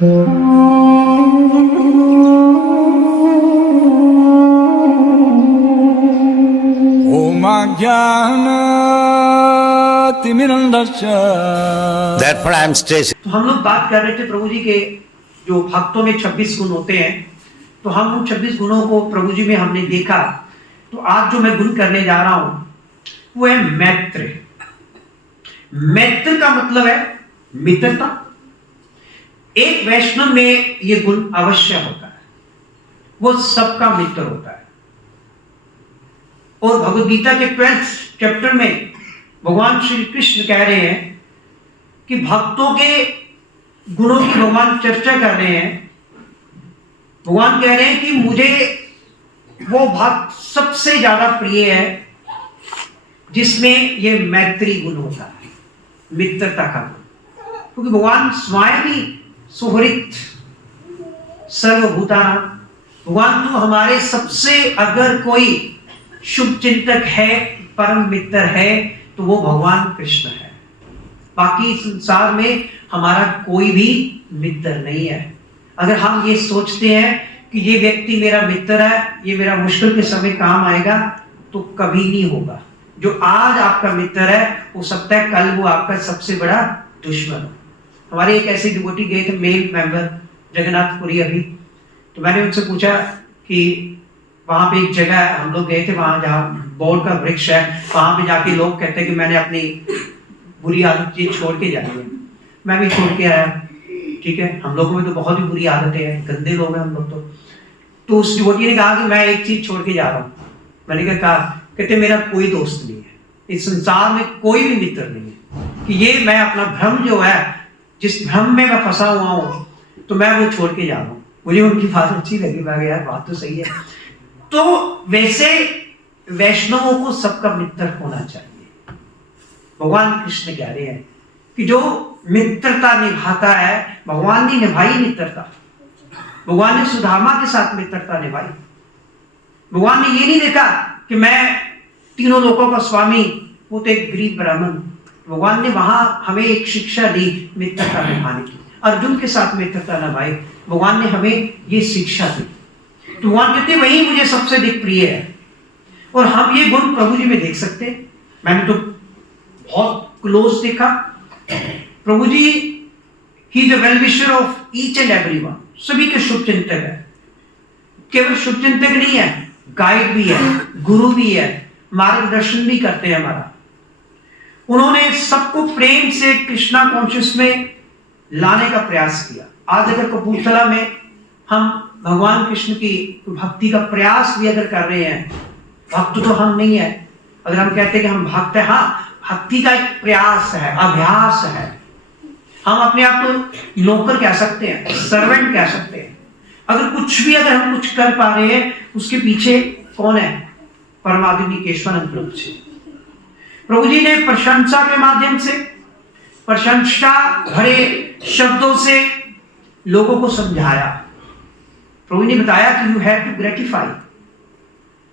Therefore I am stressing. तो हम लोग बात कर रहे थे प्रभु जी के जो भक्तों में 26 गुण होते हैं, तो हम उन 26 गुणों को प्रभु जी में हमने देखा। तो आज जो मैं गुण करने जा रहा हूं वो है मैत्र। मैत्र का मतलब है मित्रता। एक वैष्णव में ये गुण अवश्य होता है, वो सबका मित्र होता है। और भगवद गीता के 12th चैप्टर में भगवान श्री कृष्ण कह रहे हैं कि भक्तों के गुणों की भगवान चर्चा कर रहे हैं। भगवान कह रहे हैं कि मुझे वो भक्त सबसे ज्यादा प्रिय है जिसमें ये मैत्री गुण होता है, मित्रता का गुण। क्योंकि भगवान स्वयं ही सुहृत सर्वभूतानां, भगवान तो हमारे सबसे अगर कोई शुभ चिंतक है, परम मित्र है, तो वो भगवान कृष्ण है। बाकी संसार में हमारा कोई भी मित्र नहीं है। अगर हम ये सोचते हैं कि ये व्यक्ति मेरा मित्र है, ये मेरा मुश्किल के समय काम आएगा, तो कभी नहीं होगा। जो आज आपका मित्र है हो सकता है कल वो आपका सबसे बड़ा दुश्मन हो। हमारे एक ऐसे डिवोटी गए थे, मेल मेंबर, जगन्नाथपुरी अभी। तो मैंने उनसे पूछा कि वहां पे एक जगह हम लोग गए थे, वहां जहाँ बोर्ड का वृक्ष है, वहां पे जाके लोग कहते हैं कि मैंने अपनी बुरी आदत चीज छोड़ के जानी है। मैं भी छोड़ के आया, ठीक है। हम लोगों में तो बहुत ही बुरी आदतें हैं, गंदे लोग हैं हम लोग तो उस डिवोटी ने कहा कि मैं एक चीज छोड़ के जा रहा हूँ। मैंने कहा, कहते मेरा कोई दोस्त नहीं है, इस संसार में कोई भी मित्र नहीं है, कि ये मैं अपना भ्रम जो है, जिस भ्रम में मैं फंसा हुआ हूँ, तो मैं वो छोड़ के जा रहा हूँ। मुझे उनकी बात अच्छी लगी, मैं यार बात तो सही है। तो वैसे वैष्णवों को सबका मित्र होना चाहिए। भगवान कृष्ण कह रहे हैं कि जो मित्रता निभाता है, भगवान ने निभाई मित्रता। भगवान ने सुदामा के साथ मित्रता निभाई। भगवान ने ये नहीं देखा कि मैं तीनों लोकों का स्वामी, वो तो एक गरीब ब्राह्मण। भगवान ने वहां हमें एक शिक्षा दी मित्रता निभाने की। अर्जुन के साथ मित्रता निभाई, भगवान ने हमें ये शिक्षा दी। तो भगवान कहते वही मुझे सबसे अधिक प्रिय है। और हम ये गुण प्रभु जी में देख सकते हैं। मैंने तो बहुत क्लोज देखा। Prabhu ji he is the well wisher of each and everyone, सभी के शुभ चिंतक है। केवल शुभ चिंतक नहीं है, गाइड भी है, गुरु भी है, मार्गदर्शन भी करते हैं हमारा। उन्होंने सबको प्रेम से कृष्णा कॉन्शियस में लाने का प्रयास किया। आज अगर कपूरथला में हम भगवान कृष्ण की भक्ति का प्रयास भी अगर कर रहे हैं, भक्त तो हम नहीं है। अगर हम कहते हैं कि हम भक्त है, हाँ, भक्ति का एक प्रयास है, अभ्यास है। हम अपने आप को नौकर कह सकते हैं, सर्वेंट कह सकते हैं। अगर कुछ भी अगर हम कुछ कर पा रहे हैं, उसके पीछे कौन है? परमात्मा केशवानंद प्रभु जी। प्रभु जी ने प्रशंसा के माध्यम से, प्रशंसा भरे शब्दों से लोगों को समझाया। प्रभु ने बताया कि यू हैव टू ग्रेटिफाई।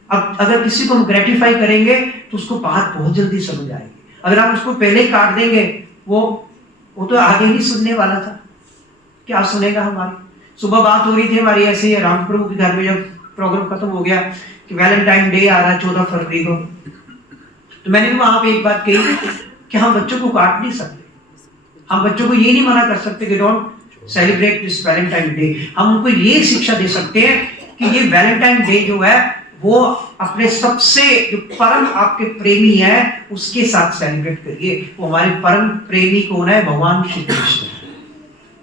अब अगर किसी को हम ग्रेटिफाई करेंगे तो उसको बात बहुत जल्दी समझ आएगी। अगर आप उसको पहले ही काट देंगे, वो तो आगे नहीं सुनने वाला था। क्या सुनेगा हमारी? सुबह बात हो रही थी हमारी ऐसे ही राम प्रभु के घर में, जब प्रोग्राम खत्म हो गया कि वैलेंटाइन डे आ रहा है 14 फरवरी को, तो मैंने भी वहां पे एक बात कही कि हम बच्चों को काट नहीं सकते। हम बच्चों को ये नहीं मना कर सकते कि don't celebrate this Valentine day. हम उनको ये शिक्षा दे सकते हैं कि ये वैलेंटाइन डे जो है वो अपने सबसे जो परम आपके प्रेमी है उसके साथ सेलिब्रेट करिए। वो हमारे परम प्रेमी कौन है? भगवान श्री कृष्ण।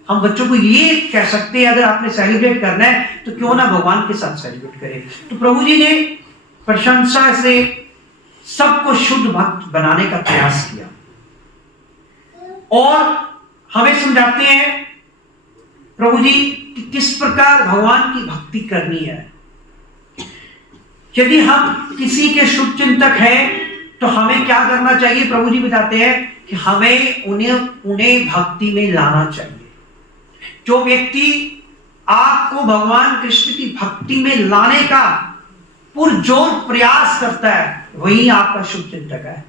हम बच्चों को ये कह सकते हैं अगर आपने सेलिब्रेट करना है तो क्यों ना भगवान के साथ सेलिब्रेट करें। तो प्रभु जी ने प्रशंसा से सबको शुद्ध भक्त बनाने का प्रयास किया और हमें समझाते हैं प्रभु जी कि किस प्रकार भगवान की भक्ति करनी है। यदि हम किसी के शुभ चिंतक हैं तो हमें क्या करना चाहिए? प्रभु जी बताते हैं कि हमें उन्हें भक्ति में लाना चाहिए। जो व्यक्ति आपको भगवान कृष्ण की भक्ति में लाने का पुरजोर प्रयास करता है वही आपका शुभ चिंतक है।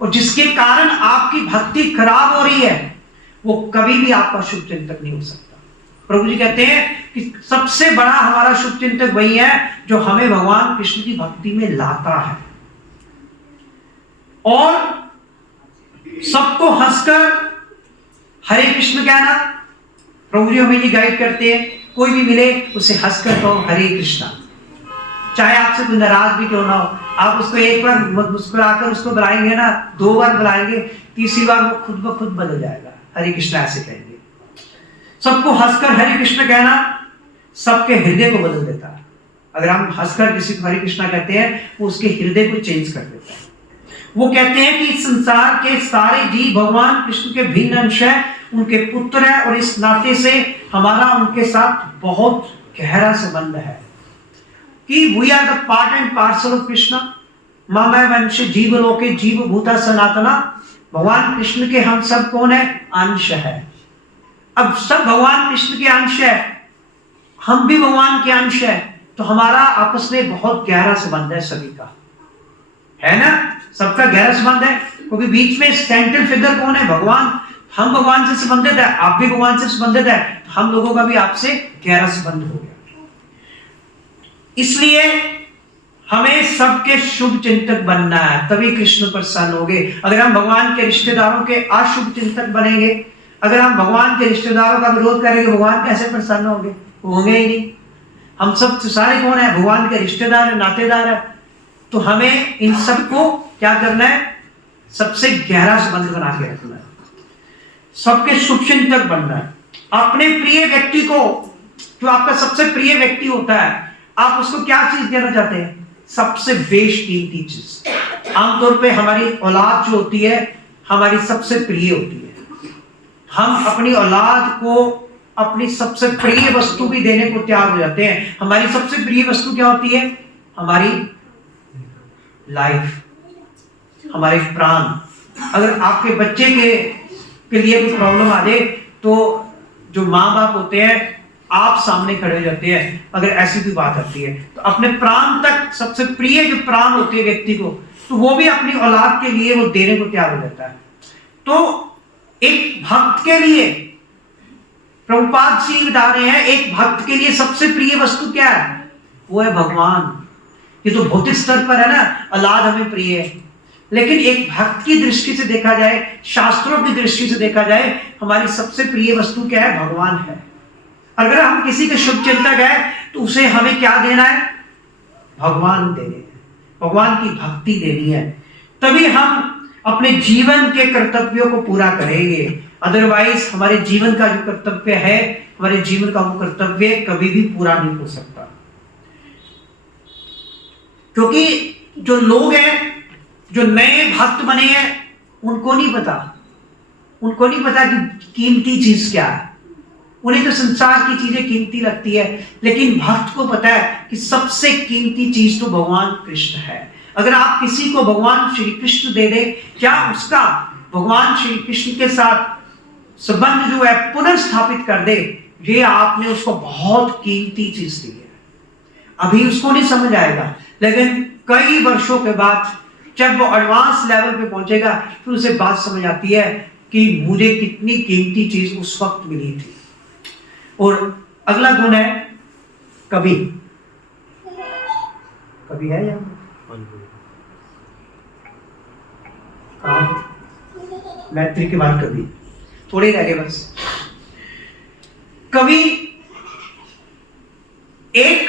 और जिसके कारण आपकी भक्ति खराब हो रही है वो कभी भी आपका शुभ चिंतक नहीं हो सकता। प्रभु जी कहते हैं कि सबसे बड़ा हमारा शुभ चिंतक वही है जो हमें भगवान कृष्ण की भक्ति में लाता है और सबको हंसकर हरे कृष्ण कहना। प्रभु जी हमें ये गाइड करते हैं, कोई भी मिले उसे हंसकर कहो हरे कृष्णा, चाहे आपसे कोई नाराज भी क्यों ना हो। आप उसको एक बार मुस्कुराकर उसको बुलाएंगे ना, 2 बार बुलाएंगे, तीसरी बार वो खुद ब खुद बदल जाएगा, हरे कृष्णा ऐसे कहेंगे। सबको हंसकर हरे कृष्ण कहना सबके हृदय को बदल देता है। अगर हम हंसकर किसी को हरे कृष्णा कहते हैं, वो उसके हृदय को चेंज कर देता है। वो कहते हैं कि संसार के सारे जीव भगवान कृष्ण के भिन्न अंश है, उनके पुत्र है और इस नाते से हमारा उनके साथ बहुत गहरा संबंध है कि we are the part and parcel of Krishna. मम वंश जीव लोके जीव भूता सनातना। भगवान कृष्ण के हम सब कौन है? अंश है। अब सब भगवान कृष्ण के अंश है, हम भी भगवान के अंश है, तो हमारा आपस में बहुत गहरा संबंध है सभी का, है ना? सबका गहरा संबंध है क्योंकि बीच में सेंट्रल फिगर कौन है? भगवान। हम भगवान से संबंधित है, आप भी भगवान से संबंधित है, तो हम लोगों का भी आपसे गहरा संबंध हो गया। इसलिए हमें सबके शुभ चिंतक बनना है, तभी कृष्ण प्रसन्न होंगे। अगर हम भगवान के रिश्तेदारों के अशुभ चिंतक बनेंगे, अगर हम भगवान के रिश्तेदारों का विरोध करेंगे, भगवान कैसे प्रसन्न होंगे? होंगे ही नहीं। हम सब सारे कौन है? भगवान के रिश्तेदार है, नातेदार है। तो हमें इन सबको क्या करना है? सबसे गहरा संबंध बना के रखना है, सबके शुभ चिंतक बनना है। अपने प्रिय व्यक्ति को, जो आपका सबसे प्रिय व्यक्ति होता है, आप उसको क्या चीज देना चाहते हैं? सबसे बेशकीमती चीज। आमतौर पे हमारी औलाद जो होती है हमारी सबसे प्रिय होती है। हम अपनी औलाद को अपनी सबसे प्रिय वस्तु भी देने को तैयार हो जाते हैं। हमारी सबसे प्रिय वस्तु क्या होती है? हमारी लाइफ, हमारे प्राण। अगर आपके बच्चे के लिए कोई प्रॉब्लम आ जाए तो जो माँ बाप होते हैं आप सामने खड़े हो जाते हैं। अगर ऐसी कोई बात आती है तो अपने प्राण तक, सबसे प्रिय जो प्राण होते हैं व्यक्ति को, तो वो भी अपनी औलाद के लिए वो देने को तैयार हो जाता है। तो एक भक्त के लिए प्रभुपाद जी बता रहे हैं, एक भक्त के लिए सबसे प्रिय वस्तु क्या है? वो है भगवान। ये तो भौतिक स्तर पर है ना, औलाद हमें प्रिय है, लेकिन एक भक्त की दृष्टि से देखा जाए, शास्त्रों की दृष्टि से देखा जाए, हमारी सबसे प्रिय वस्तु क्या है? भगवान है। अगर हम किसी के शुभ चिंतक है तो उसे हमें क्या देना है? भगवान देने हैं, भगवान की भक्ति देनी है, तभी हम अपने जीवन के कर्तव्यों को पूरा करेंगे। अदरवाइज हमारे जीवन का जो कर्तव्य है, हमारे जीवन का वो कर्तव्य कभी भी पूरा नहीं हो सकता। क्योंकि जो लोग हैं, जो नए भक्त बने हैं, उनको नहीं पता कि कीमती चीज क्या है। उन्हें तो संसार की चीजें कीमती लगती है, लेकिन भक्त को पता है कि सबसे कीमती चीज तो भगवान कृष्ण है। अगर आप किसी को भगवान श्री कृष्ण दे दे, क्या उसका भगवान श्री कृष्ण के साथ संबंध जो है पुनर्स्थापित कर दे, ये आपने उसको बहुत कीमती चीज दी है। अभी उसको नहीं समझ आएगा, लेकिन कई वर्षों के बाद जब वो एडवांस लेवल पे पहुंचेगा, फिर उसे बात समझ आती है कि मुझे कितनी कीमती चीज उस वक्त मिली थी। और अगला गुण है कवि। कवि है या मैत्री के बाद कवि, थोड़े रह गए बस। कवि, एक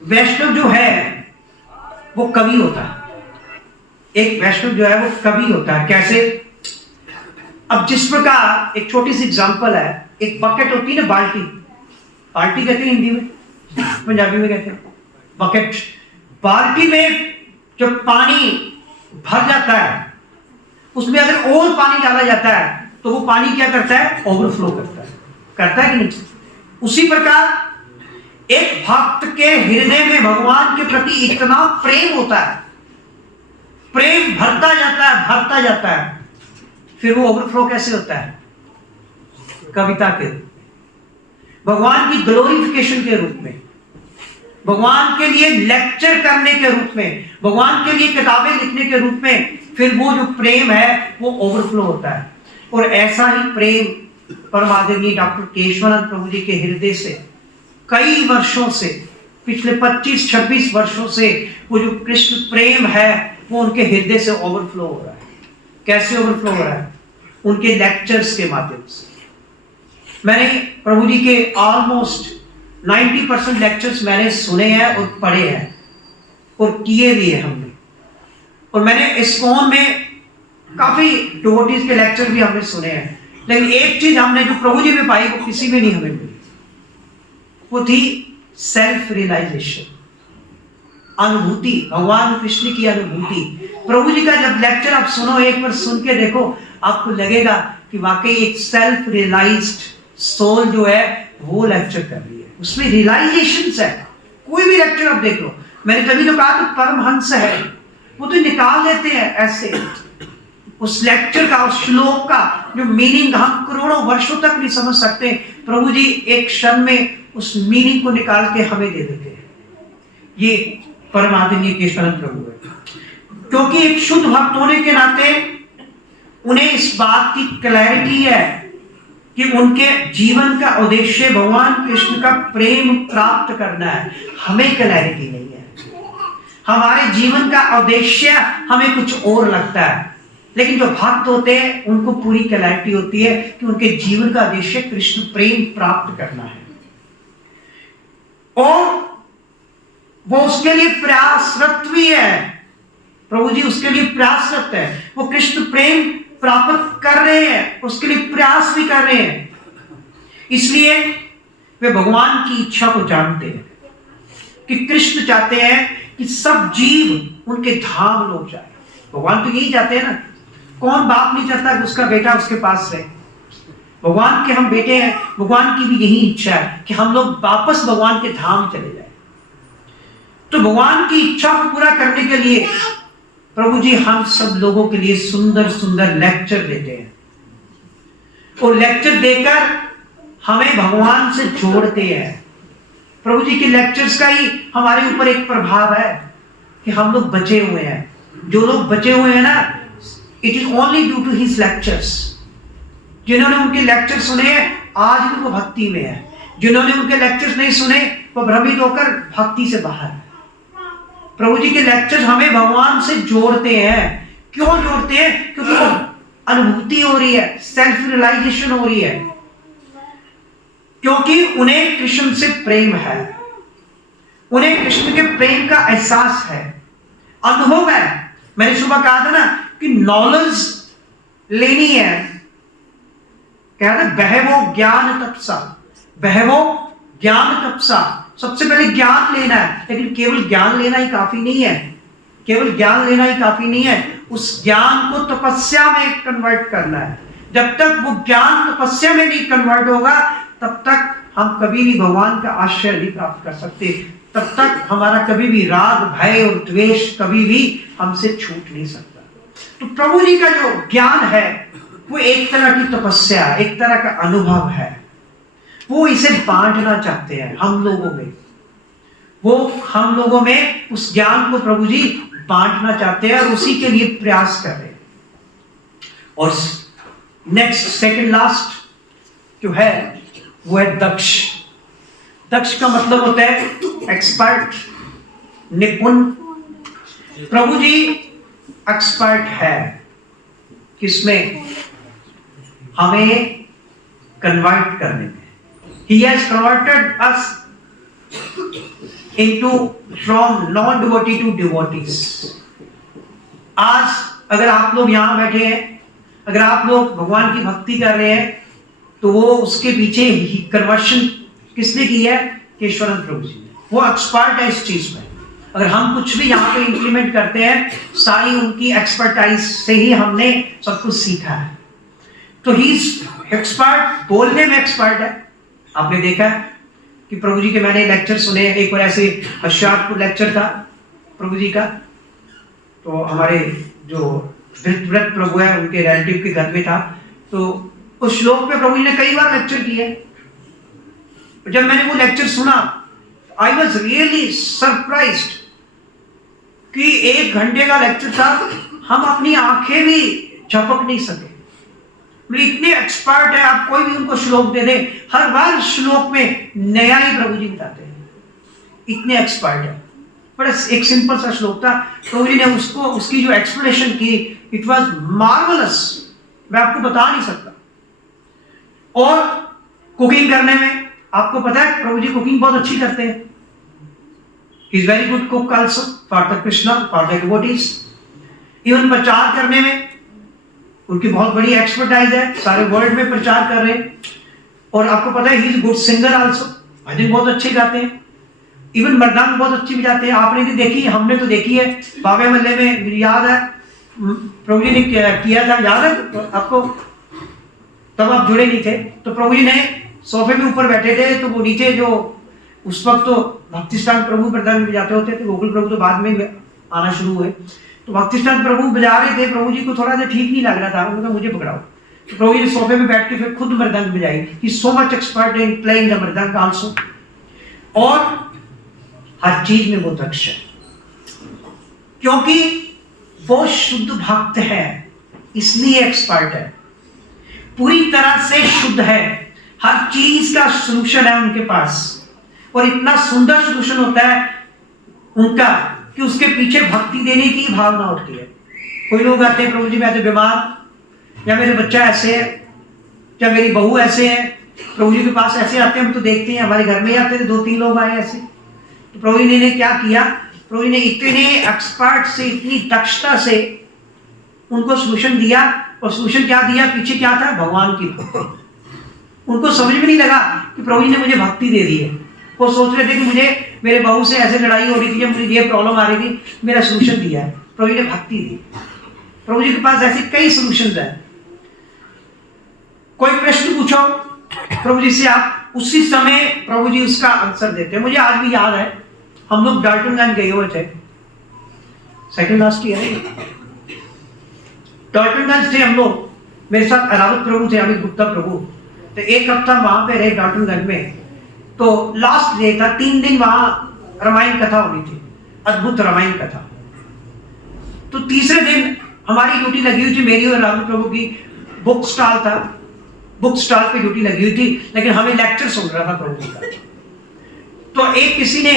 वैष्णव जो है वो कवि होता है। एक वैष्णव जो है वो कवि होता है। कैसे? अब जिस प्रकार, एक छोटी सी एग्जांपल है, एक बकेट होती है ना, बाल्टी कहते हैं हिंदी में, पंजाबी में कहते हैं बकेट। बाल्टी में जब पानी भर जाता है, उसमें अगर और पानी डाला जाता है तो वो पानी क्या करता है? ओवरफ्लो करता है कि नहीं? उसी प्रकार एक भक्त के हृदय में भगवान के प्रति इतना प्रेम होता है, प्रेम भरता जाता है, फिर वो ओवरफ्लो कैसे होता है? कविता के, भगवान की ग्लोरिफिकेशन के रूप में, भगवान के लिए लेक्चर करने के रूप में, भगवान के लिए किताबें लिखने के रूप में, फिर वो जो प्रेम है वो ओवरफ्लो होता है। और ऐसा ही प्रेम परम आदरणीय डॉक्टर केशवानंद प्रभु जी के हृदय से कई वर्षों से, पिछले 25-26 वर्षों से वो जो कृष्ण प्रेम है वो उनके हृदय से ओवरफ्लो हो रहा है। कैसे ओवरफ्लो हो रहा है? उनके लेक्चर्स के माध्यम से। मैंने प्रभु जी के ऑलमोस्ट 90% लेक्चर्स मैंने सुने हैं और पढ़े हैं और किए भी है हमने। और मैंने इस्कॉन में काफी डिवोटीज के लेक्चर भी हमने सुने हैं, लेकिन एक चीज हमने जो प्रभु जी में पाई वो किसी में नहीं हमें मिली, वो थी सेल्फ रियलाइजेशन, अनुभूति, भगवान कृष्ण की अनुभूति। प्रभु जी का जब लेक्चर आप सुनो, एक बार सुन के देखो, आपको लगेगा कि वाकई एक सेल्फ रियलाइज्ड सोल जो है वो लेक्चर कर रही है, उसमें रियलाइजेशन है। कोई भी लेक्चर आप देख लो, मैंने कभी तो कहा तो परमहंस है, वो तो निकाल देते हैं ऐसे उस लेक्चर का, उस श्लोक का जो मीनिंग हम करोड़ों वर्षों तक नहीं समझ सकते, प्रभु जी एक क्षण में उस मीनिंग को निकाल के हमें दे देते हैं। ये परम आदरणीय केशवानंद प्रभु है। क्योंकि एक शुद्ध भक्त होने के नाते उन्हें इस बात की क्लैरिटी है कि उनके जीवन का उद्देश्य भगवान कृष्ण का प्रेम प्राप्त करना है। हमें क्लैरिटी नहीं है, हमारे जीवन का उद्देश्य हमें कुछ और लगता है, लेकिन जो भक्त होते हैं उनको पूरी क्लैरिटी होती है कि उनके जीवन का उद्देश्य कृष्ण प्रेम प्राप्त करना है और वो उसके लिए प्रयासरत भी है। प्रभु जी उसके लिए प्रयासरत है, वो कृष्ण प्रेम प्राप्त कर रहे हैं, उसके लिए प्रयास भी कर रहे हैं। इसलिए वे भगवान की इच्छा को जानते हैं कि कृष्ण चाहते हैं कि सब जीव उनके धाम लोग जाए। भगवान तो यही चाहते हैं ना, कौन बाप नहीं चाहता कि उसका बेटा उसके पास रहे। भगवान के हम बेटे हैं, भगवान की भी यही इच्छा है कि हम लोग वापस भगवान के धाम चले जाए। तो भगवान की इच्छा को पूरा करने के लिए प्रभु जी हम सब लोगों के लिए सुंदर सुंदर लेक्चर देते हैं और लेक्चर देकर हमें भगवान से जोड़ते हैं। प्रभु जी के लेक्चर्स का ही हमारे ऊपर एक प्रभाव है कि हम लोग बचे हुए हैं। जो लोग बचे हुए हैं ना, it is only due to his lectures. जिन्होंने उनके लेक्चर सुने आज भी वो भक्ति में है, जिन्होंने उनके लेक्चर्स नहीं सुने वो भ्रमित होकर भक्ति से बाहर है। प्रभु जी के लेक्चर्स हमें भगवान से जोड़ते हैं। क्यों जोड़ते हैं? क्योंकि वो अनुभूति हो रही है, सेल्फ रियलाइजेशन हो रही है, क्योंकि उन्हें कृष्ण से प्रेम है, उन्हें कृष्ण के प्रेम का एहसास है, अनुभव है। मैंने सुबह कहा था ना कि नॉलेज लेनी है, क्या था, बहवो ज्ञान तपसा, बहवो ज्ञान तपसा। सबसे पहले ज्ञान लेना है, लेकिन केवल ज्ञान लेना ही काफी नहीं है, केवल ज्ञान लेना ही काफी नहीं है, उस ज्ञान को तपस्या में कन्वर्ट करना है। जब तक वो ज्ञान तपस्या में नहीं कन्वर्ट होगा तब तक हम कभी भी भगवान का आश्रय नहीं प्राप्त कर सकते, तब तक हमारा कभी भी राग भय और द्वेष कभी भी हमसे छूट नहीं सकता। तो प्रभु जी का जो ज्ञान है वो एक तरह की तपस्या, एक तरह का अनुभव है। वो इसे बांटना चाहते हैं हम लोगों में, वो हम लोगों में उस ज्ञान को प्रभु जी बांटना चाहते हैं और उसी के लिए प्रयास कर रहे हैं। और नेक्स्ट सेकंड लास्ट जो है वो है दक्ष। दक्ष का मतलब होता है एक्सपर्ट, निपुण। प्रभु जी एक्सपर्ट है किसमें? हमें कन्वर्ट करने में। He has converted us into from non-devotee to devotees. आज अगर आप लोग यहाँ बैठे हैं, अगर आप लोग भगवान की भक्ति कर रहे हैं, तो वो उसके पीछे कन्वर्शन किसने की है? केशवानंद प्रभु जी ने। वो एक्सपर्ट है इस चीज में। अगर हम कुछ भी यहाँ पे इंप्लीमेंट करते हैं, सारी उनकी एक्सपर्टाइज से ही हमने सब कुछ सीखा है। तो ही एक्सपर्ट, बोलने में एक्सपर्ट है। आपने देखा कि प्रभु जी के मैंने लेक्चर सुने, एक बार ऐसे होशियारपुर लेक्चर था प्रभु जी का, तो हमारे जो व्रत प्रभु है उनके रिलेटिव के घर में था, तो उस श्लोक पे प्रभु जी ने कई बार लेक्चर किए। जब मैंने वो लेक्चर सुना, आई वॉज रियली सरप्राइज्ड कि 1 घंटे का लेक्चर था, हम अपनी आंखें भी झपक नहीं सके। बोले इतने एक्सपर्ट है, आप कोई भी उनको श्लोक दे दे, हर बार श्लोक में नया ही प्रभु जी बताते हैं, इतने एक्सपर्ट है। बड़ा एक सिंपल सा श्लोक था, प्रभु जी ने उसको उसकी जो एक्सप्लेनेशन की, इट वाज मार्वलस, मैं आपको बता नहीं सकता। और कुकिंग करने में आपको पता है प्रभु जी कुकिंग बहुत अच्छी करते हैं, he is very good cook also for the Krishna, for the devotees. Even प्रचार करने में उनकी बहुत बड़ी एक्सपर्टाइज है, सारे वर्ल्ड में प्रचार कर रहे हैं। और आपको पता है he is good singer also, भजन बहुत अच्छे गाते हैं, इवन मृदंग बहुत अच्छी बजाते हैं। आपने भी देखी, हमने तो देखी है बाबे मल्ले में, मुझे याद है प्रभु जी ने किया था, याद है आपको, तब आप जुड़े नहीं थे, तो प्रभु जी ने सोफे में ऊपर बैठे थे, तो वो नीचे जो उस वक्त तो भक्तिस्थान प्रभु मृदंग बजाते होते थे, गोकुल प्रभु तो बाद में आना शुरू हुए, तो भक्तिस्थान प्रभु बजा रहे थे, प्रभु जी को थोड़ा सा ठीक नहीं लग रहा था, उन्होंने मुझे पकड़ाओ, तो प्रभु जी ने सोफे में बैठ के फिर खुद मृदंग बजाई, he so much expert in playing the mridang also. और हर चीज में वो दक्ष है, क्योंकि वो शुद्ध भक्त है, इसलिए एक्सपर्ट है, पूरी तरह से शुद्ध है, हर चीज का सॉल्यूशन है उनके पास, और इतना सुंदर सॉल्यूशन होता है उनका कि उसके पीछे भक्ति देने की भावना उठती है। कोई लोग आते हैं, प्रभु जी मैं तो बीमार, या मेरे बच्चा ऐसे है, या मेरी बहू ऐसे है, प्रभु जी के पास ऐसे आते हैं, हम तो देखते हैं, हमारे घर में ही आते थे, 2-3 लोग आए ऐसे, तो प्रभु जी ने क्या किया, प्रभु जी ने इतने एक्सपर्ट से, इतनी दक्षता से उनको सॉल्यूशन दिया, और सॉल्यूशन क्या दिया, पीछे क्या था, भगवान की भक्ति। उनको समझ में नहीं लगा कि प्रभु जी ने मुझे भक्ति दे दी है, वो सोच रहे थे कि मुझे मेरे बहू से ऐसे लड़ाई हो रही थी, जब मुझे ये प्रॉब्लम आ रही थी, मेरा सॉल्यूशन दिया है, प्रभु जी ने भक्ति दी। प्रभु जी के पास ऐसे कई सॉल्यूशंस हैं। कोई प्रश्न पूछो प्रभु जी से, आप उसी समय प्रभु जी उसका आंसर देते हैं। मुझे आज भी याद है, हम लोग डाल्टनगंज गए हुए थे, सेकंड लास्ट ईयर डाल्टनगंज थे हम लोग, मेरे साथ अरावत प्रभु थे, अमित गुप्ता प्रभु, तो एक हफ्ता वहां पे रहे डाल्टनगंज में। तो लास्ट डे था, 3 दिन वहां रामायण कथा होनी थी, अद्भुत रामायण कथा। तो तीसरे दिन हमारी ड्यूटी लगी हुई थी, मेरी और राहुल प्रभु की, बुक स्टॉल था, बुक स्टॉल पे ड्यूटी लगी हुई थी, लेकिन हमें लेक्चर सुन रहा था प्रभु जी का। तो एक किसी ने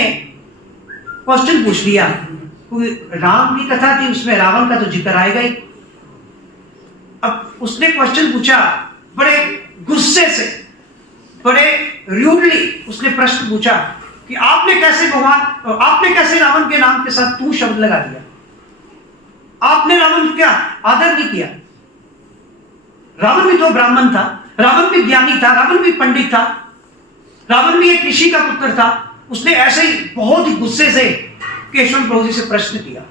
क्वेश्चन पूछ लिया, राम की कथा थी, उसमें रावण का तो जिक्र आएगा ही। अब उसने क्वेश्चन पूछा, बड़े गुस्से से, बड़े रूडली उसने प्रश्न पूछा कि आपने कैसे रावण के नाम के साथ तू शब्द लगा दिया, आपने रावण क्या आदर नहीं किया। रावण भी तो ब्राह्मण था, रावण भी ज्ञानी था, रावण भी पंडित था, रावण भी एक ऋषि का पुत्र था। उसने ऐसे ही बहुत ही गुस्से से केशव प्रभु जी से प्रश्न किया।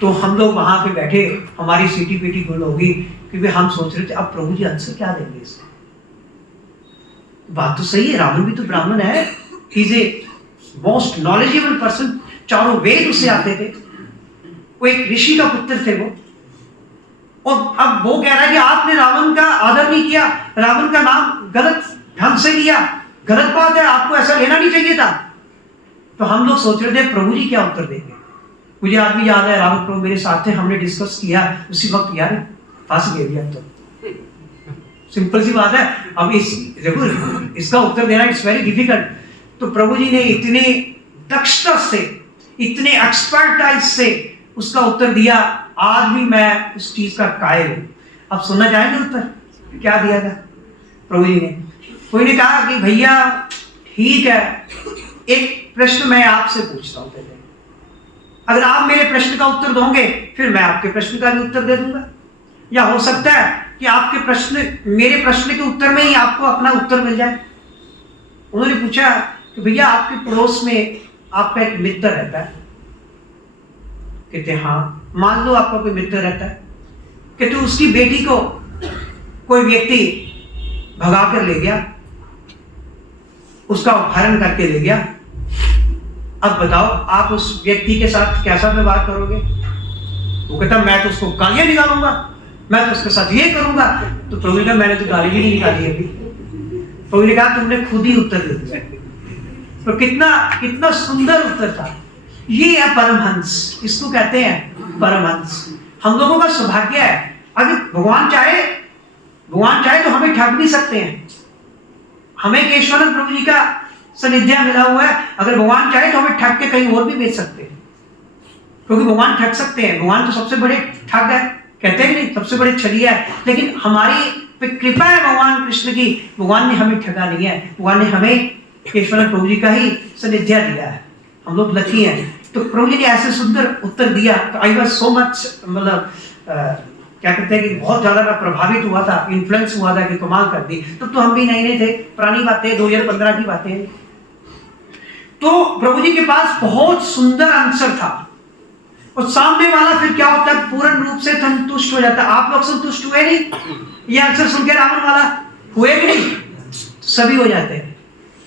तो हम लोग वहां पे बैठे, हमारी सीटी पीटी गुल होगी, क्योंकि हम सोच रहे थे अब प्रभु जी आंसर क्या देंगे इसमें। बात तो सही है, रावण भी तो ब्राह्मण है, he is a most knowledgeable person, चारों वेद उससे आते थे, वो एक ऋषि का पुत्र थे वो। और अब वो कह रहा है कि आपने रावण का आदर नहीं किया, रावण का नाम गलत ढंग से लिया, गलत बात है, आपको ऐसा लेना नहीं चाहिए था। तो हम लोग सोच रहे थे प्रभु जी क्या उत्तर देंगे। मुझे आज भी याद है, रावण प्रभु मेरे साथ थे, हमने डिस्कस किया उसी वक्त, यार फंस गए भैया, तो सिंपल सी बात है, अब देखो इसका उत्तर देना इट्स वेरी डिफिकल्ट। तो प्रभु जी ने इतने दक्षता से, इतने एक्सपर्टाइज से उसका उत्तर दिया, आज भी मैं उस चीज का कायल हूं। अब सुनना चाहेंगे उत्तर क्या दिया था प्रभु जी ने। कोई ने कहा कि भैया ठीक है, एक प्रश्न मैं आपसे पूछता हूं पहले, अगर आप मेरे प्रश्न का उत्तर दोगे फिर मैं आपके प्रश्न का भी उत्तर दे दूंगा, या हो सकता है कि आपके प्रश्न मेरे प्रश्न के उत्तर में ही आपको अपना उत्तर मिल जाए। उन्होंने पूछा कि भैया आपके पड़ोस में आपका एक मित्र रहता है। कहते हाँ, मान लो आपका कोई मित्र रहता है, कहते उसकी बेटी को कोई व्यक्ति भगा कर ले गया, उसका अपहरण करके ले गया। अब बताओ आप उस व्यक्ति के साथ कैसा व्यवहार करोगे। वो कहता मैं तो उसको गालियां निकालूंगा, मैं तो उसके साथ ये करूंगा। तो प्रभु ने कहा मैंने तो गाली भी नहीं निकाली अभी। प्रभु ने कहा तुमने खुद ही उत्तर दे दिया। तो कितना सुंदर उत्तर था। ये है परमहंस, इसको कहते हैं परमहंस। हम लोगों का सौभाग्य है, अगर भगवान चाहे भगवान चाहे तो हमें ठग भी सकते हैं। हमें केशवानंद प्रभु जी का सानिध्य मिला हुआ है, अगर भगवान चाहे तो हमें ठग के कहीं और भी भेज सकते हैं, क्योंकि भगवान ठग सकते हैं। भगवान तो सबसे बड़े ठग है, कहते हैं नहीं, सबसे बड़े छलिया है। लेकिन हमारी पे कृपा है भगवान कृष्ण की, भगवान ने हमें ठगा नहीं है, भगवान ने हमें केशवानंद प्रभु जी का ही सानिध्य दिया है। हम लोग लकी हैं। तो प्रभु जी ने ऐसे सुंदर उत्तर दिया, तो आई वाज सो मच, मतलब क्या कहते हैं कि बहुत ज्यादा मैं प्रभावित हुआ था, इन्फ्लुएंस हुआ था कि कमाल कर दी। तब तो हम भी नए थे, पुरानी बातें 2015 की बातें। तो प्रभु जी के पास बहुत सुंदर आंसर था, और सामने वाला फिर क्या होता है, पूर्ण रूप से संतुष्ट हो जाता है। आप लोग संतुष्ट हुए नहीं? ये आंसर सुन के रावण वाला हुए कि नहीं? सभी हो जाते हैं।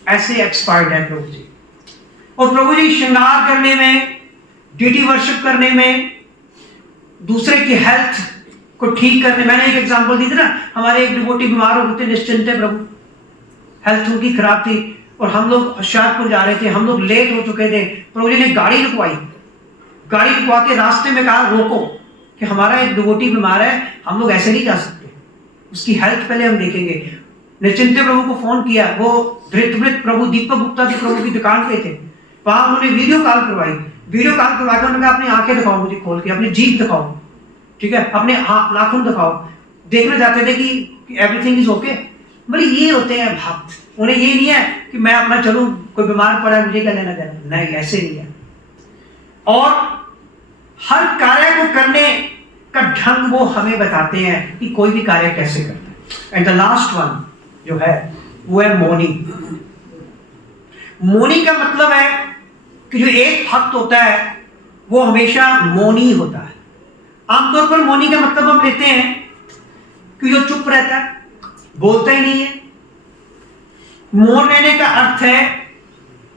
ऐसे एक्सपर्ट है प्रभु जी। और प्रभु जी श्रृंगार करने में, ड्यूटी वर्शिप करने में, दूसरे की हेल्थ को ठीक करने, मैंने एक एग्जांपल दी थी ना, हमारे एक डिवोटी बीमार हो गए थे, निश्चिंत है प्रभु, हेल्थ उनकी खराब थी, और हम लोग होशियारपुर जा रहे थे, हम लोग लेट हो चुके थे। प्रभु जी ने गाड़ी रुकवाई, गाड़ी रुकवा के रास्ते में कहा रोको, कि हमारा एक डिवोटी बीमार है, हम लोग ऐसे नहीं जा सकते, उसकी हेल्थ पहले हम देखेंगे। निश्चिंत प्रभु को फोन किया, वो धृतवृत प्रभु दीपक गुप्ता के प्रभु की दुकान पे थे, वहां उन्होंने वीडियो कॉल करवाई। वीडियो कॉल करवा के उन्होंने कहा अपनी आंखें दिखाओ मुझे खोल के, अपनी जीभ दिखाओ, ठीक है, अपने नाखून दिखाओ। देखना चाहते थे कि एवरीथिंग इज ओके। बोले ये होते हैं भक्त, उन्हें ये नहीं है कि मैं अपना चलूं, कोई बीमार पड़ा है मुझे क्या लेना देना, नहीं, ऐसे नहीं है। और हर कार्य को करने का ढंग वो हमें बताते हैं कि कोई भी कार्य कैसे करना है। एंड द लास्ट वन जो है वो है मौनी। मौनी का मतलब है कि जो एक भक्त होता है वो हमेशा मौनी होता है। आमतौर पर मौनी का मतलब हम लेते हैं कि जो चुप रहता है, बोलता ही नहीं है। मौन रहने का अर्थ है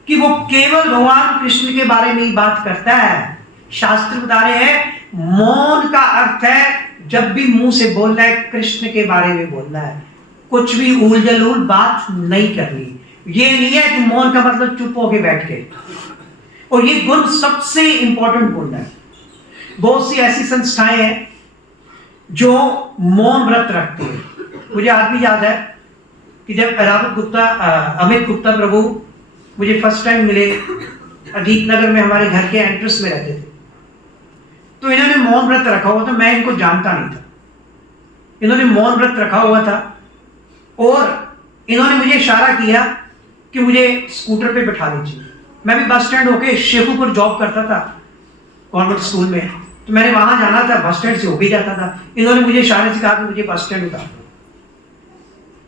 कि वो केवल भगवान कृष्ण के बारे में ही बात करता है। शास्त्र बता रहे हैं मौन का अर्थ है जब भी मुंह से बोलना है कृष्ण के बारे में बोलना है, कुछ भी उलझुल बात नहीं करनी। ये नहीं है कि मौन का मतलब चुप होके बैठ के। और ये गुण सबसे इंपॉर्टेंट गुण है। बहुत सी ऐसी संस्थाएं हैं जो मौन व्रत रखती है। मुझे आज भी याद है कि जब अमित गुप्ता प्रभु मुझे फर्स्ट टाइम मिले, अजीत नगर में हमारे घर के एंट्रेंस में रहते थे, तो इन्होंने मौन व्रत रखा हुआ था। मैं इनको जानता नहीं था, इन्होंने मौन व्रत रखा हुआ था और इन्होंने मुझे इशारा किया कि मुझे स्कूटर पे बैठा दीजिए। मैं भी बस स्टैंड होके शेखुपुर जॉब करता था गवर्नमेंट स्कूल में, तो मैंने वहां जाना था, बस स्टैंड से होके जाता था। इन्होंने मुझे इशारे से कहा कि मुझे बस स्टैंड उतार दो।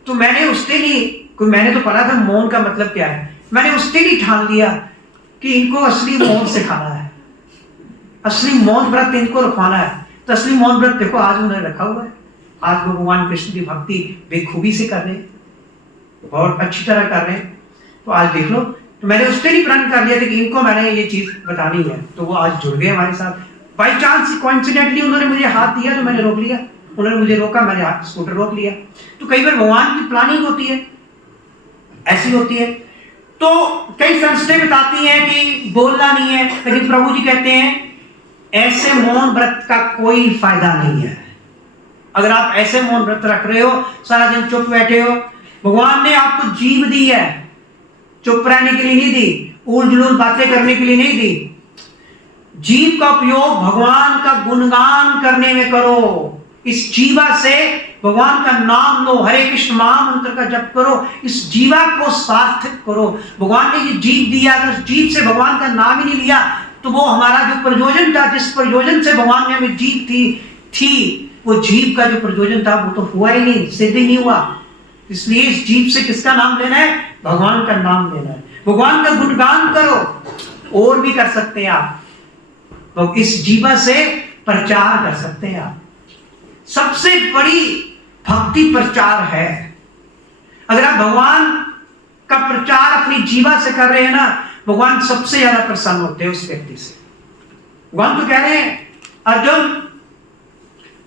तो मैंने उससे नहीं, मैंने तो पढ़ा था मौन का मतलब क्या है, मैंने उससे नहीं ठान लिया कि इनको असली मौन सिखाना है, असली मौन व्रत इनको रखवाना है। तो असली मौन व्रत देखो आज उन्होंने रखा हुआ है। आज वो भगवान कृष्ण की भक्ति बेखूबी से कर रहे हैं, बहुत अच्छी तरह कर रहे हैं। तो आज देख लो, तो मैंने उससे नहीं प्रण कर लिया था कि इनको मैंने ये चीज बतानी है। तो वो आज जुड़ गए हमारे साथ। बाई चांस कोइंसिडेंटली उन्होंने मुझे हाथ दिया तो मैंने रोक लिया, उन्होंने मुझे रोका, मैंने हाथ स्कूटर रोक लिया। तो कई बार भगवान की प्लानिंग होती है, ऐसी होती है। तो कई संस्थाएं बताती हैं कि बोलना नहीं है, लेकिन प्रभु जी कहते हैं ऐसे मौन व्रत का कोई फायदा नहीं है। अगर आप ऐसे मौन व्रत रख रहे हो, सारा दिन चुप बैठे हो, भगवान ने आपको जीभ दी है, चुप रहने के लिए नहीं दी, उलझुल बातें करने के लिए नहीं दी। जीभ का उपयोग भगवान का गुणगान करने में करो। इस जीवा से भगवान का नाम लो, हरे कृष्ण महामंत्र का जप करो, इस जीवा को सार्थक करो। भगवान ने ये जीभ दिया, अगर जीभ से भगवान का नाम ही नहीं लिया तो वो हमारा जो प्रयोजन था, जिस प्रयोजन से भगवान ने हमें जीभ थी वो जीभ का जो प्रयोजन था वो तो हुआ ही नहीं, सिद्ध ही नहीं हुआ। इसलिए इस जीभ से किसका नाम लेना है? भगवान का नाम लेना है। भगवान का गुणगान करो, और भी कर सकते हैं आप, तो इस जीवा से प्रचार कर सकते हैं आप। सबसे बड़ी भक्ति प्रचार है। अगर आप भगवान का प्रचार अपनी जीवा से कर रहे हैं ना, भगवान सबसे ज्यादा प्रसन्न होते हैं उस व्यक्ति से। भगवान तो कह रहे हैं अर्जुन,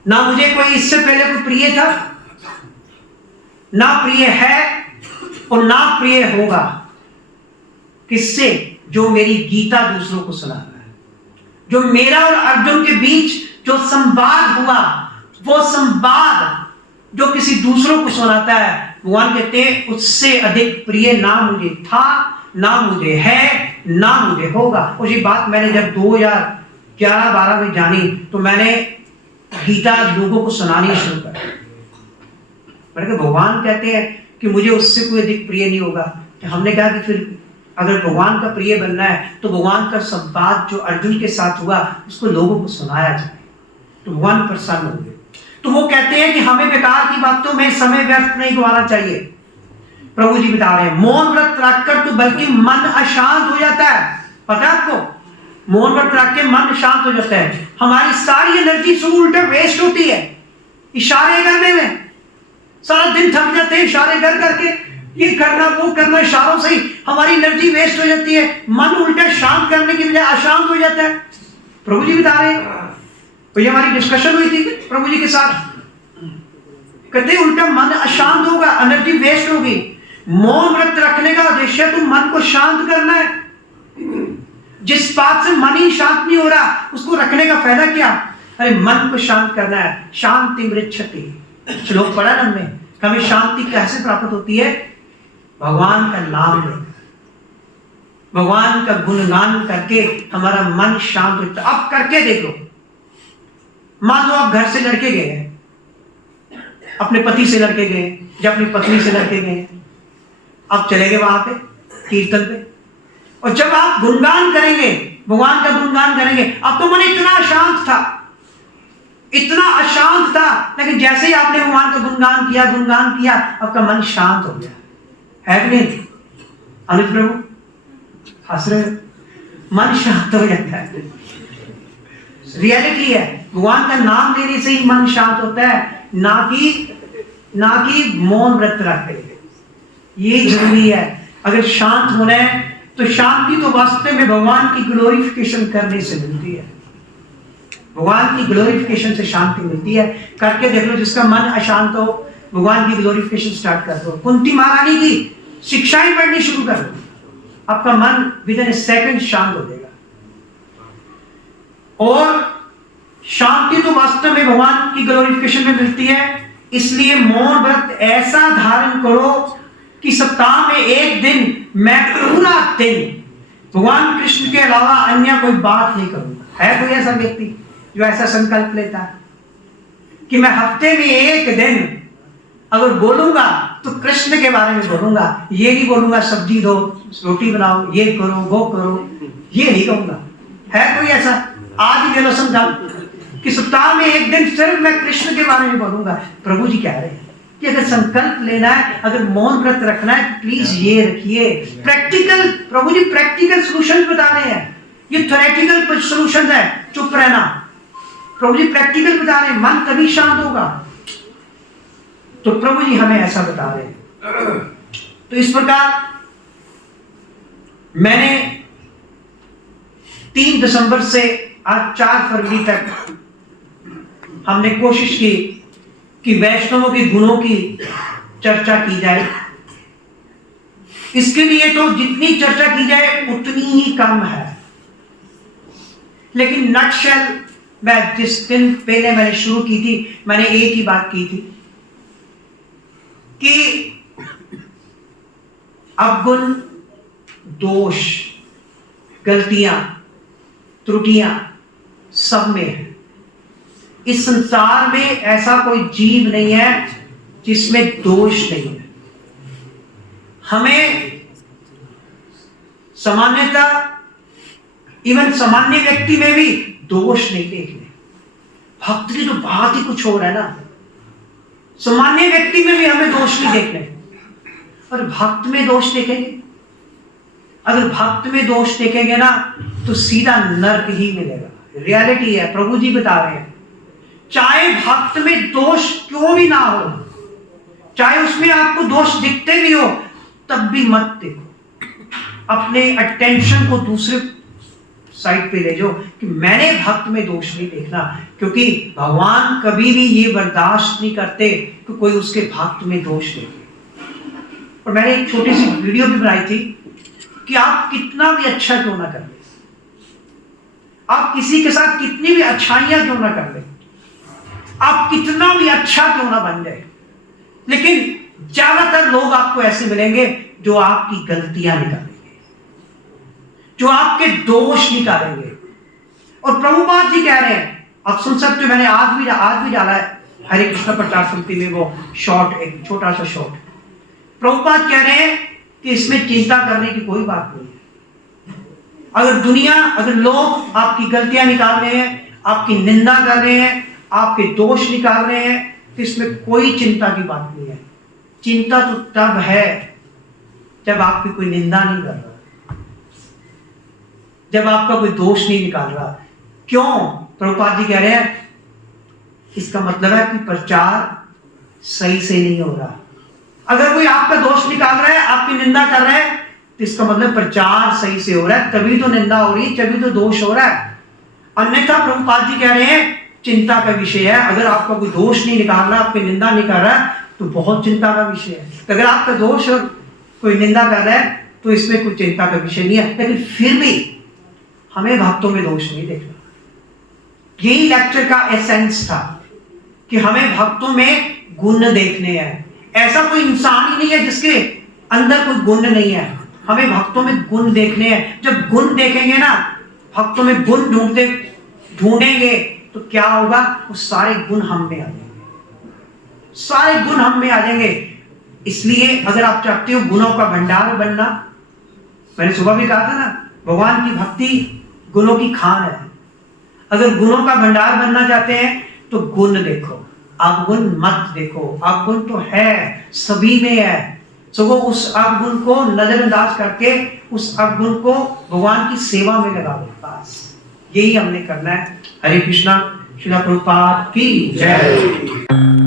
ना मुझे कोई इससे पहले कोई प्रिय था, ना प्रिय है और ना प्रिय होगा। किससे? जो मेरी गीता दूसरों को सुना रहा है। जो मेरा और अर्जुन के बीच जो संवाद हुआ, वो संवाद जो किसी दूसरों को सुनाता है, भगवान कहते हैं उससे अधिक प्रिय ना मुझे था, ना मुझे है, ना मुझे होगा। और ये बात मैंने जब 2011-12 में जानी तो मैंने गीता लोगों को सुनानी शुरू कर दी। मैंने कहा भगवान कहते हैं कि मुझे उससे कोई अधिक प्रिय नहीं होगा। तो हमने कहा कि फिर अगर भगवान का प्रिय बनना है तो भगवान का संवाद जो अर्जुन के साथ हुआ उसको लोगों को सुनाया जाए, तो भगवान प्रसन्न होंगे। तो वो कहते हैं कि हमें बेकार की बातों में समय व्यर्थ नहीं गंवाना चाहिए। प्रभु जी बता रहे हैं मौन व्रत रखकर तो बल्कि मन अशांत हो जाता है। पता है आपको, मौन व्रत रख के मन शांत हो जाता है। हमारी सारी एनर्जी सुबह उल्टा वेस्ट होती है इशारे करने में। सारा दिन थक जाते हैं इशारे कर करके, ये करना वो करना, इशारों से ही हमारी एनर्जी वेस्ट हो जाती है। मन उल्टा शांत करने की बजाय अशांत हो जाता है। प्रभु जी बता रहे हैं, तो ये हमारी डिस्कशन हुई थी प्रभु जी के साथ, कहते उल्टा मन अशांत होगा, एनर्जी वेस्ट होगी। मौन व्रत रखने का उद्देश्य तो मन को शांत करना है। जिस बात से मन ही शांत नहीं हो रहा उसको रखने का फायदा क्या? अरे मन को शांत करना है। शांति मृच्छति, श्लोक पढ़ा ना हमने, हमें शांति कैसे प्राप्त होती है? भगवान का नाम लेकर, भगवान का गुणगान करके हमारा मन शांत होता है। अब करके देखो, मान लो आप घर से लड़के गए हैं, अपने पति से लड़के गए या अपनी पत्नी से लड़के गए, आप चले गए वहां पे कीर्तन पे, और जब आप गुणगान करेंगे, भगवान का गुणगान करेंगे, आपका मन इतना अशांत था, इतना अशांत था, लेकिन जैसे ही आपने भगवान का गुणगान किया आपका मन शांत हो गया। है कि नहीं? अनित प्रभु हंस रहे, मन शांत हो जाता है। रियलिटी है, भगवान का नाम लेने से ही मन शांत होता है, ना कि मौन व्रत रखते। ये जरूरी है। अगर शांत होना है तो शांति तो वास्तव में भगवान की ग्लोरिफिकेशन करने से मिलती है। भगवान की ग्लोरिफिकेशन से शांति मिलती है। करके देख लो, जिसका मन अशांत हो, भगवान की ग्लोरिफिकेशन स्टार्ट कर दो। कुंती महारानी की शिक्षाएं पढ़नी शुरू कर दो, आपका मन विद इन ए सेकंड शांत हो जाएगा। और शांति तो वास्तव में भगवान की ग्लोरिफिकेशन में मिलती है। इसलिए मौन व्रत ऐसा धारण करो कि सप्ताह में एक दिन मैं पूरा दिन भगवान कृष्ण के अलावा अन्य कोई बात नहीं करूंगा। है कोई ऐसा व्यक्ति जो ऐसा संकल्प लेता है कि मैं हफ्ते में एक दिन अगर बोलूंगा तो कृष्ण के बारे में बोलूंगा, ये नहीं बोलूंगा सब्जी दो, रोटी बनाओ, ये करो, वो करो, ये नहीं कहूंगा। है कोई ऐसा? आज ही ले लो संकल्प कि सप्ताह में एक दिन सिर्फ मैं कृष्ण के बारे में बोलूंगा। प्रभु जी कह रहे हैं कि अगर संकल्प लेना है, अगर मौन व्रत रखना है, प्लीज ये रखिए। प्रैक्टिकल, प्रभु जी प्रैक्टिकल सॉल्यूशन बता रहे हैं, ये थ्योरेटिकल सॉल्यूशन है चुप रहना। प्रभु जी प्रैक्टिकल बता रहे हैं, मन तभी शांत होगा। तो प्रभु जी हमें ऐसा बता रहे हैं। तो इस प्रकार मैंने 3 दिसंबर से आज 4 फरवरी तक हमने कोशिश की कि वैष्णवों के गुणों की चर्चा की जाए। इसके लिए तो जितनी चर्चा की जाए उतनी ही कम है। लेकिन नटशेल, मैं जिस दिन पहले मैंने शुरू की थी, मैंने एक ही बात की थी कि अवगुण, दोष, गलतियां, त्रुटियां सब में है। इस संसार में ऐसा कोई जीव नहीं है जिसमें दोष नहीं है। हमें सामान्यता, इवन सामान्य व्यक्ति में भी दोष नहीं देखने। भक्त की तो बात ही कुछ हो रहा है ना। सामान्य व्यक्ति में भी हमें दोष नहीं देखने, और भक्त में दोष देखेंगे, अगर भक्त में दोष देखेंगे ना तो सीधा नर्क ही मिलेगा। रियलिटी है, प्रभु जी बता रहे हैं। चाहे भक्त में दोष क्यों भी ना हो, चाहे उसमें आपको दोष दिखते भी हो, तब भी मत देखो। अपने अटेंशन को दूसरे साइड पे ले जाओ कि मैंने भक्त में दोष नहीं देखना, क्योंकि भगवान कभी भी ये बर्दाश्त नहीं करते कि कोई उसके भक्त में दोष देखे। और मैंने एक छोटी सी वीडियो भी बनाई थी कि आप कितना भी अच्छा क्यों ना कर ले, आप किसी के साथ कितनी भी अच्छाइयां क्यों ना कर ले, आप कितना भी अच्छा क्यों ना बन जाए, लेकिन ज्यादातर लोग आपको ऐसे मिलेंगे जो आपकी गलतियां निकालेंगे, जो आपके दोष निकालेंगे। और प्रभुपाद जी कह रहे हैं, आप सुन सकते हो, मैंने आज भी डाला है हरे कृष्ण प्रचार समिति में वो शॉर्ट, एक छोटा सा शॉर्ट। प्रभुपाद कह रहे हैं कि इसमें चिंता करने की कोई बात नहीं है। अगर लोग आपकी गलतियां निकाल रहे हैं, आपकी निंदा कर रहे हैं, आपके दोष निकाल रहे हैं, तो इसमें कोई चिंता की बात नहीं है। चिंता तो तब है जब आपकी कोई निंदा नहीं कर रहा, जब आपका कोई दोष नहीं निकाल रहा। क्यों? प्रभुपाद जी कह रहे हैं इसका मतलब है कि प्रचार सही से नहीं हो रहा। अगर कोई आपका दोष निकाल रहा है, आपकी निंदा कर रहा है, तो इसका मतलब प्रचार सही से हो रहा है, तभी तो निंदा हो रही है, तभी तो दोष हो रहा है। अन्यथा प्रभुपाद जी कह रहे हैं चिंता का विषय है। अगर आपका कोई दोष नहीं निकाल रहा, आपकी निंदा नहीं कर रहा है, तो बहुत चिंता का विषय है। तो अगर आपका दोष और कोई निंदा कर रहा है तो इसमें कोई चिंता का विषय नहीं है। लेकिन फिर भी हमें भक्तों में दोष नहीं देखना। यही लेक्चर का एसेंस था कि हमें भक्तों में गुण देखने हैं। ऐसा कोई इंसान ही नहीं है जिसके अंदर कोई गुण नहीं है। हमें भक्तों में गुण देखने हैं। जब गुण देखेंगे ना, भक्तों में गुण ढूंढेंगे तो क्या होगा? वो सारे गुण हम में आ जाएंगे, सारे गुण हम में आ जाएंगे। इसलिए अगर आप चाहते हो गुणों का भंडार बनना, मैंने सुबह भी कहा था ना, भगवान की भक्ति गुणों की खान है। अगर गुणों का भंडार बनना चाहते हैं तो गुण देखो, अवगुण मत देखो। अवगुण तो है, सभी में है, सो उस अवगुण को नजरअंदाज करके उस अवगुण को भगवान की सेवा में लगा दो। बस यही हमने करना है। हरे कृष्णा। श्रील प्रभुपाद की जय।